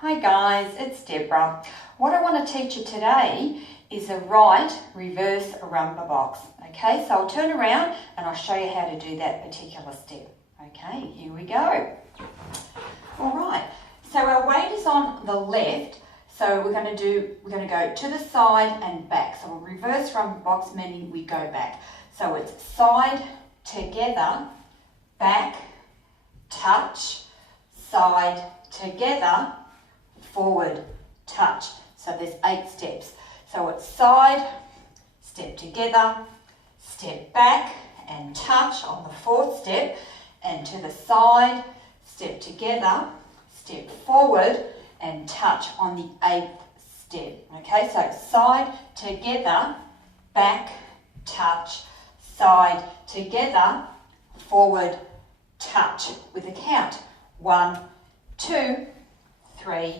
Hi guys, it's Debra. What I want to teach you today is a right reverse rumba box. Okay, so I'll turn around and I'll show you how to do that particular step. Okay, here we go. Alright, so our weight is on the left, so we're going to go to the side and back. So we'll reverse rumba box, meaning we go back. So it's side, together, back, touch, side, together, forward, touch. So there's 8 steps. So it's side, step together, step back and touch on the 4th step, and to the side, step together, step forward and touch on the 8th step. Okay, so side, together, back, touch, side, together, forward, touch with a count. 1, 2, 3,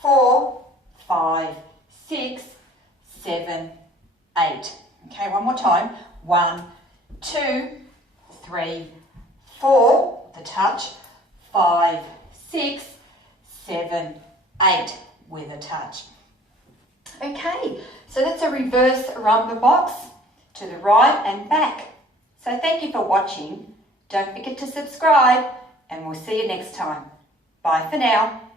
4, 5, 6, 7, 8. Okay, one more time. 1, 2, 3, 4, the touch. 5, 6, 7, 8 with a touch. Okay, so that's a reverse rumba box to the right and back. So thank you for watching. Don't forget to subscribe and we'll see you next time. Bye for now.